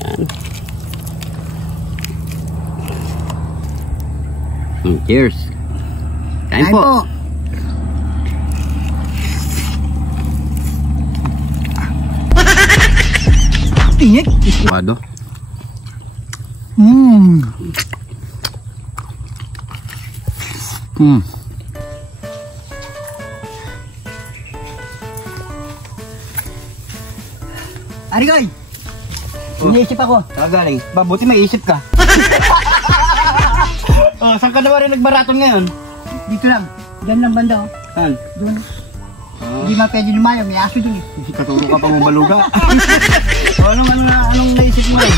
Yan. Cheers. Kain po. Ingat. Pado. Arigoy! Iniisip ako. Saan galing? Buti may isip ka. Oh, saan ka naman rin nagbaraton ngayon? Dito lang. Diyan lang banda oh. Saan? Doon. Hindi man pwede lumayo. May aso dun eh. Katuro ka pa mabaluga. Anong naisip mo rin?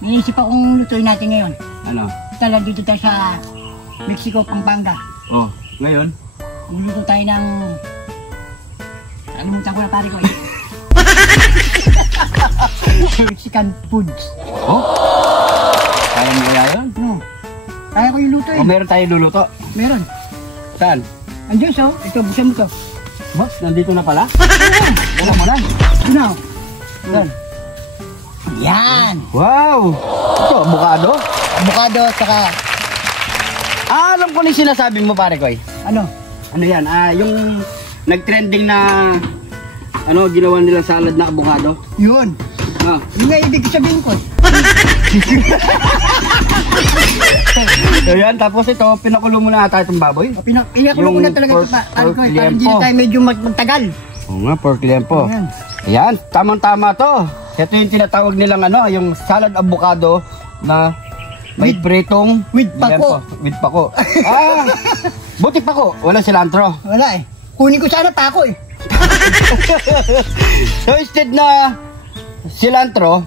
Iniisip akong lutuin natin ngayon. Ano? Tala dito tayo sa Mexico, Pampanga. Oh, ngayon? Luluto tayo ng... Alimutan ko na pare ko eh. Mexican foods. Oh? Kaya mo kaya yun? No. Kaya ko yung luto eh. O meron tayo luluto? Meron. Saan? Andiyan so. Ito, buksan mo to. Boss, nandito na pala? Wala mo lang. Ano? Yan. Yan. Wow! Ito, avocado? Avocado, saka... Alam ko na yung sinasabi mo pare ko eh. Ano? Ano yan? Yung nag-trending na ginawa nilang salad na avocado. Yun. Yung nga ibig sabihin ko. So yan, tapos ito, pinakulo muna ata itong baboy. Pinakulo ko na talaga ito pa. Para hindi na tayo medyo magtagal. Oo nga, pork liempo. Ayan, tamang-tama to. Ito yung tinatawag nilang yung salad avocado na may pritong with pako. With pako. Buti pako, wala cilantro. Wala eh. Kunin ko sana pako eh. So instead na cilantro,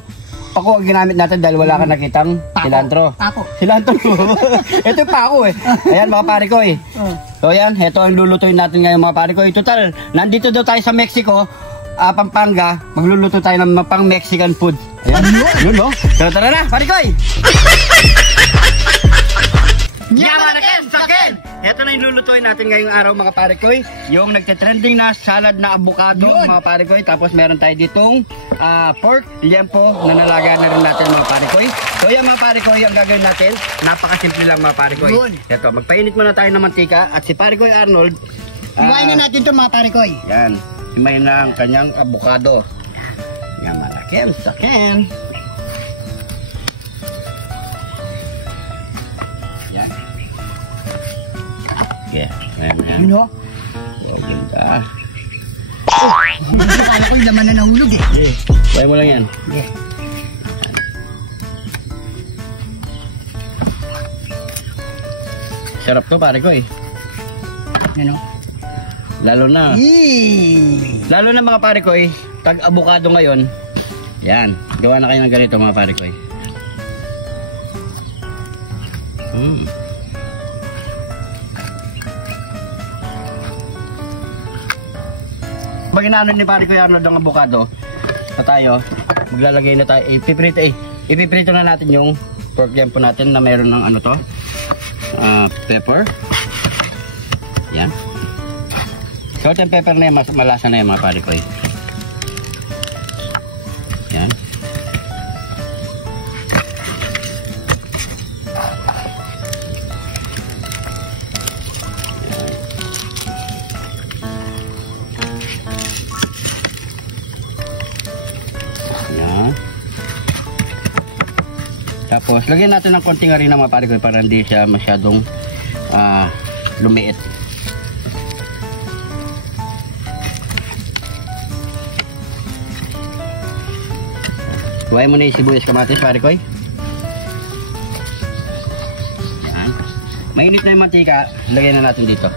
pako ang ginamit natin dahil wala ka nakitang cilantro. Pako. Cilantro. Ito yung pako eh. Ayan mga pare ko eh. So ayan, ito ang lulutuin natin ngayon mga pare ko. Total, nandito daw tayo sa Mexico, Pampanga, magluluto tayo ng pang Mexican food. Ayan, yun no? So tara na, pare ko eh. Yamanaken, saken! Ito na yung lulutuin natin ngayong araw mga pare ko. Yung nagte-trending na salad na avocado mga pare ko. Tapos meron tayo ditong pork liempo na nalaga na rin natin mga pare ko. So yan mga pare ko, yung gagawin natin, napakasimple lang mga pare ko. Ito, magpainit muna tayo ng mantika at si pare ko Arnold. Iwain na natin ito mga pare ko. Yan, himayin na ang kanyang avocado. Yamanaken, saken! Yeah, ayan. Yun o. Okay ka. Akala ko yung laman na nahulog eh. Okay, kaya mo lang yan. Yeah. Sarap to pare ko eh. Yan o. Lalo na mga pare ko eh, tag avocado ngayon. Yan, gawa na kayo ng ganito mga pare ko eh. Pag inaano ni pare ko yung Arnold ng avocado na tayo, maglalagay na tayo, ipiprito na natin yung pork liempo natin na mayroon ng pepper. Yan. Salt and pepper na yan, malasa na yan mga pare ko. Yan. Yan. Tapos lagyan natin ng konting harina mga pare ko para hindi siya masyadong lumiit. Kuhain mo na yung sibuyas kamatis pare ko. Yan. Mainit na yung mantika, lagyan na natin dito.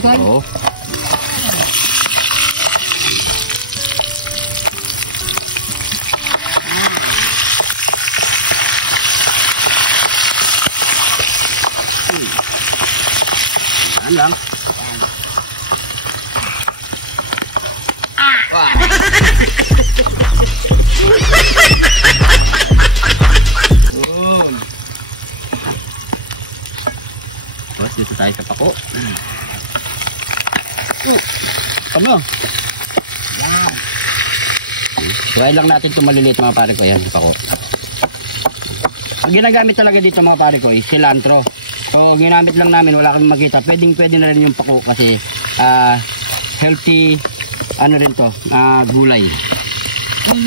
ko. Oo. Yan lang. Wow. Yun. Tapos dito tayo sa pako. Ano? Yan. Suwain lang natin itong maliliit mga pare ko. Yan, pako. Ang ginagamit talaga dito mga pare ko ay cilantro. So, ginamit lang namin, wala kang makita. Pwede na rin yung pako kasi healthy, ano rin to, gulay.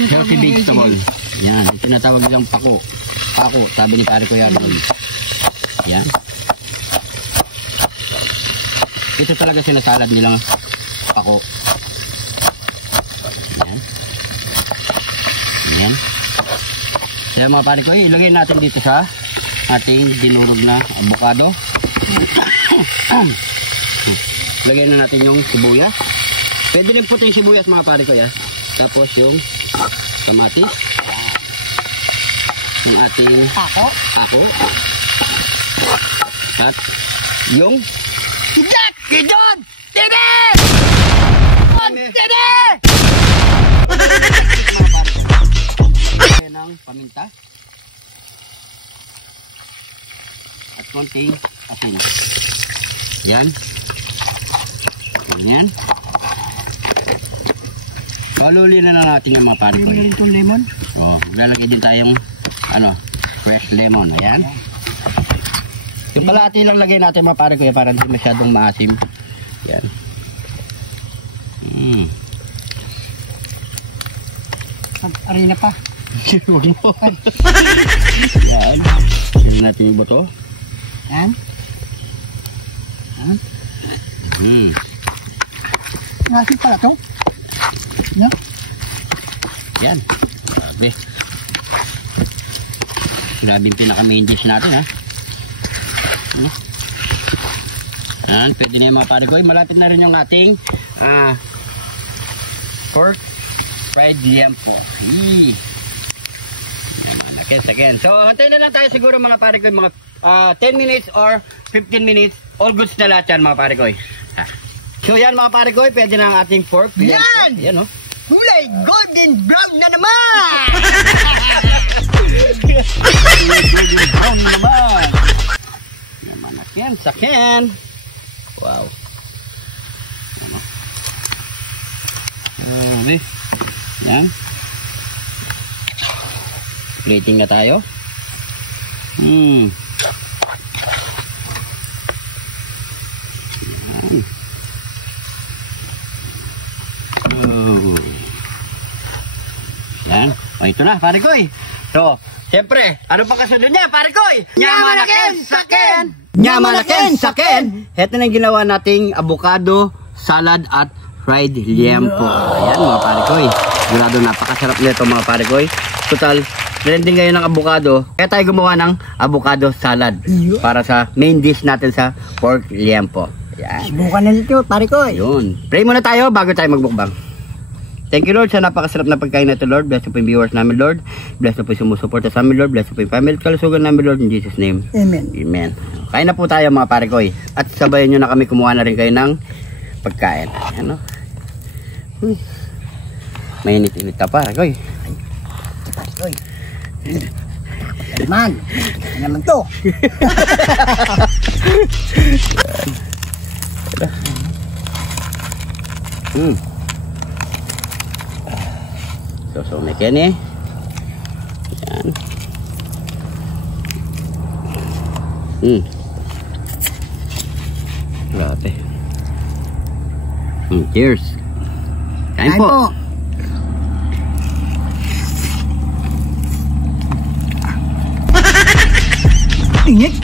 Healthy vegetable. Yan, tinatawag nilang pako. Pako, sabi ni pare ko yan. Yan. Ito talaga sinasalad nilang pako. Yan. Yan. Kaya mga pare ko, ilagay natin dito sa ating dinurog na avocado. Lagyan na natin yung sibuyas. Pwede rin puting sibuyas mga pare ko ya. Tapos yung kamatis. Yung ating ako. At yung Kidon! Tini! Tini! Ng paminta. At konting asin. Yan. Yan. Paluli na natin yung mga pare ko. Lemon itong lemon. Oh, lalagay din tayong fresh lemon. Ayan. Yung kalahati lang lagay natin mga pare ko para hindi masyadong maasim. Yan. Arena pa. Huwag mo. Yan. Yan natin yung buto. Yan. Nasi pala to. No? Yan. Grabe. Grabe yung pinaka-main dish natin ha. Yan. Pwede na yung mga pare ko. Malapit na rin yung ating pork fried liempo. Again. So, hantayin na lang tayo siguro mga pare ko, mga 10 minutes or 15 minutes. All goods na lahat yan mga pare ko. So, yan mga pare ko, pwede na ang ating pork. Yan! Yan, no? Kulay golden brown na naman! Golden brown na naman. Naman again, sakin. Wow. Ano? Okay. Yan. Plating na tayo. Yan. Yan. O, ito na, pare koy. So, siyempre, ano pa kasunod niya, pare koy? Nyamanaken, saken! Nyamanaken, saken! Ito na yung ginawa nating avocado, salad at fried liempo. Ayan mga pare koy. Sigurado napakasarap nito mga pare koy. Total, trending ngayon ng avocado. Kaya tayo gumawa ng avocado salad para sa main dish natin sa pork liempo. Ayan. Subukan na nito, pare ko. Yun. Pray muna tayo bago tayo magbukbang. Thank you Lord sa napakasarap na pagkain na ito Lord. Bless po yung viewers namin Lord. Bless po yung sumusuporta sa amin Lord. Bless po yung family at kalusugan namin Lord in Jesus name. Amen. Amen. Kain na po tayo mga pare ko. At sabayan nyo na kami, kumuha na rin kayo ng pagkain. Ano? Mainit-init ka pare ko. Pare ko. Man, ano naman to? So may kene. Yan. Grabe. Cheers. Kain po. Ingit.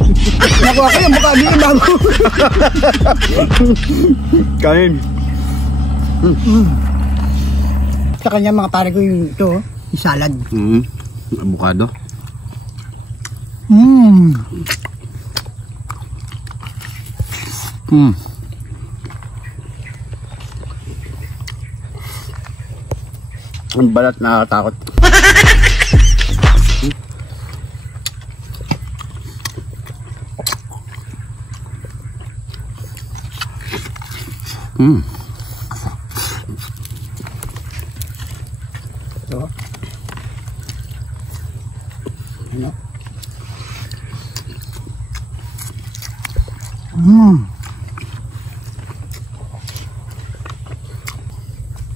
Nakuha ko yung mukha niya bago. Kain. Sa kanya mga pare ko yung ito, yung salad. Avocado. Ang balat nakakatakot. So, ano?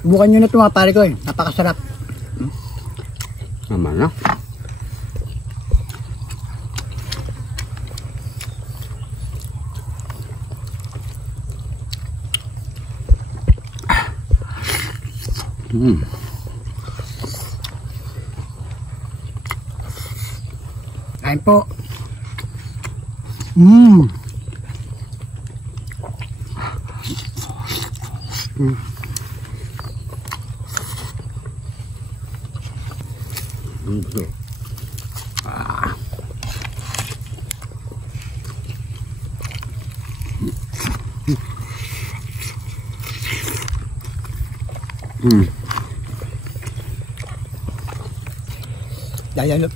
Subukan nyo na ito mga pare ko eh. Napakasarap. Naman na. Kain po.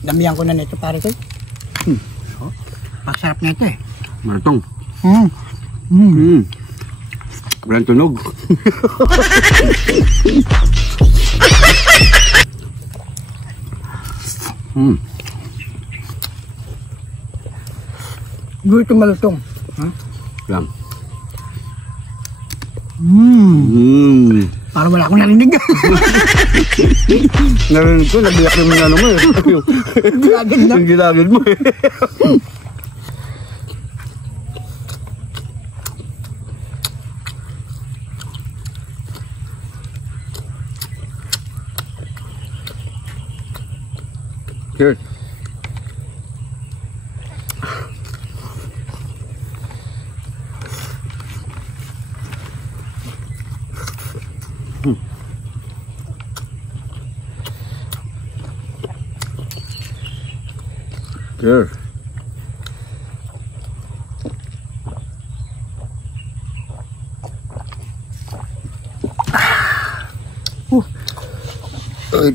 Damihan ko na nito pare ko. Oh, pasarap nito eh. Matong. Mm. Walang tunog. Gusto malutong. Huh? Yan. Parang wala akong narinig. Narinig ko, nabiyak yung ano mo eh. Gilagid na. Yung gilagid mo eh. Cheers. Cheers.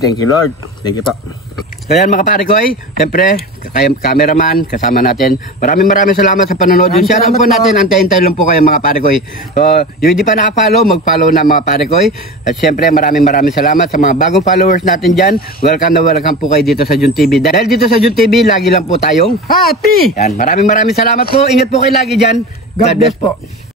Thank you Lord. Thank you pa. Kaya mga pare ko ay, siyempre, cameraman, kasama natin. Maraming salamat sa panonood. Yung shoutout po natin, antayin-tayin lang po kayo mga pare ko. So, yung hindi pa naka-follow, mag-follow na mga pare ko. At siyempre, maraming salamat sa mga bagong followers natin dyan. Welcome na welcome po kayo dito sa Jun TV. Dahil dito sa Jun TV, lagi lang po tayong happy! Yan, maraming salamat po. Ingat po kayo lagi dyan. God bless po.